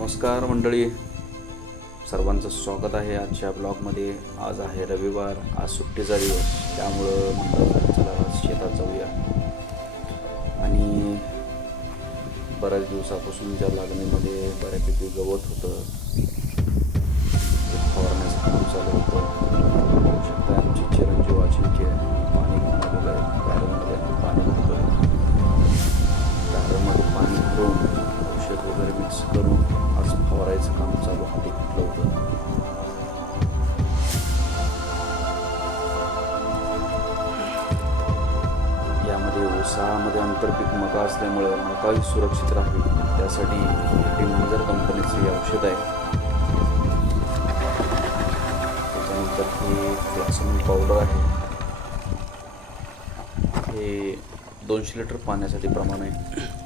नमस्कार मंडळी. सर्वांचं स्वागत आहे आजच्या ब्लॉगमध्ये. आज आहे रविवार आज सुट्टीचा दिवस त्यामुळं म्हणलं चला शेतात जाऊया. आणि बऱ्याच दिवसापासून ज्या लागणीमध्ये बऱ्यापैकी गवत होतं हाती घेतलं होतं यामध्ये ऊसामध्ये आंतरपीक मका असल्यामुळे मकाही सुरक्षित राहील. त्यासाठी टिंबजर कंपनीचं हे औषध आहे. त्याच्यानंतर ही फ्लॅक्समिन पावडर आहे. हे दोनशे लिटर पाण्यासाठी प्रमाण आहे.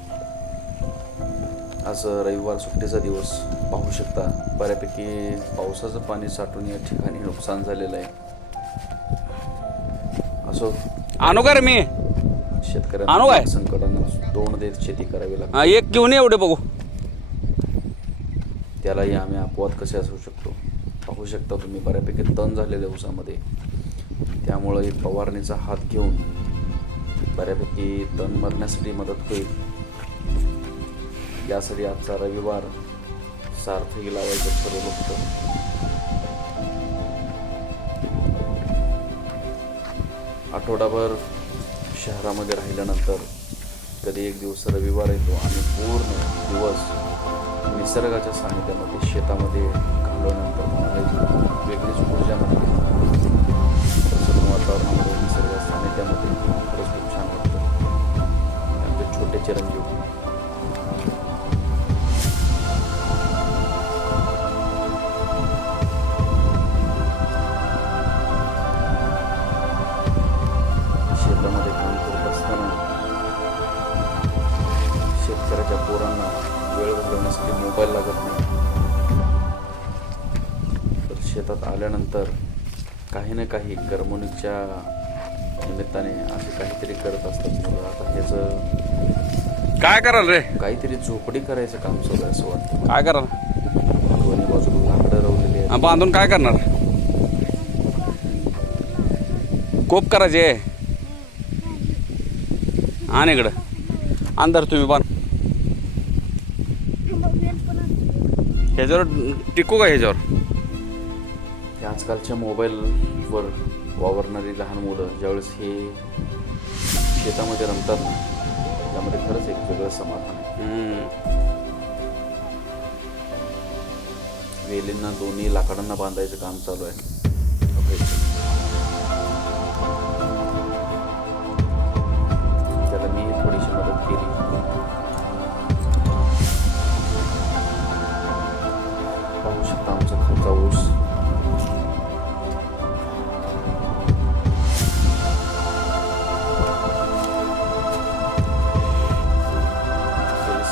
आज रविवार सुट्टीचा दिवस. पाहू शकता बऱ्यापैकी पावसाचं पाणी साठून या ठिकाणी नुकसान झालेलं आहे. असो आणू का रे मी? आणू शेतकऱ्यांना काय? संकटांना तोंड देत शेती करावी लागते. हा, एक घेऊन ये एवढे बघू. त्यालाही आम्ही अपवाद कसे असू शकतो? पाहू शकता तुम्ही बऱ्यापैकी तण झालेल्या ऊसामध्ये. त्यामुळं फवारणीचा हात घेऊन बऱ्यापैकी तण मरण्यासाठी मदत होईल. यासाठी आजचा रविवार सार्थकी लावायचं ठरवलं होतं. आठवडाभर शहरामध्ये राहिल्यानंतर कधी एक दिवस रविवार येतो आणि पूर्ण दिवस निसर्गाच्या सानिध्यामध्ये शेतामध्ये घालवल्यानंतर वेगळीच ऊर्जा मिळते प्रसन्न वातावरणामध्ये निसर्गाच्या सानिध्यामध्ये खरंच खूप छान वाटतं. आमचे छोटे चिरंजीव शेतकऱ्याच्या पोरांना वेळ घालवण्यासाठी मोबाईल लागत नाही. तर शेतात आल्यानंतर काही ना काही करमणुकीच्या निमित्ताने असे काहीतरी करत असतात मुलं. आता ह्याचं काय कराल रे? काहीतरी झोपडी करायचं काम चालू आहे असं वाटतं. काय कराल? दोन्ही बाजूला लाकडं रवलेली आहेत. हा, बांधून काय करणार? कोप करायचे? आण इकडं. अंधार तुम्ही बांध. ह्याच्यावर टिकू का ह्याच्यावर? आजकालच्या मोबाईलवर वावरणारी लहान मुलं ज्यावेळेस हे शेतामध्ये रमतात ना त्यामध्ये खरंच एक वेगळं समाधान आहे. वेलींना दोन्ही लाकडांना बांधायचं काम चालू आहे.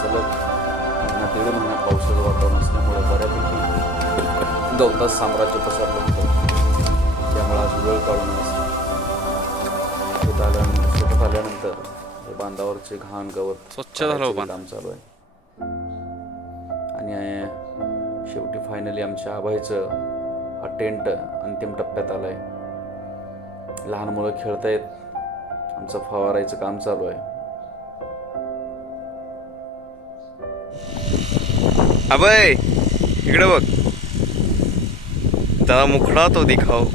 सलग महिना दीड महिना पावसाचं वातावरण असल्यामुळे बऱ्यापैकी गवतात साम्राज्य पसरलं होतं त्यामुळे आज वेळ काढून शेतात आल्यानंतर शेतात आल्यानंतर हे बांधावरचे घाण गवत स्वच्छ झालं हो. काम चालू आहे. आणि शेवटी फायनली आमच्या आबाईचं हा टेंट अंतिम टप्प्यात आलाय. लहान मुलं खेळतायत. आमचं फवारायचं काम चालू आहे. अबे इकडे बघ. त्याला मुखडा तो दिखाव.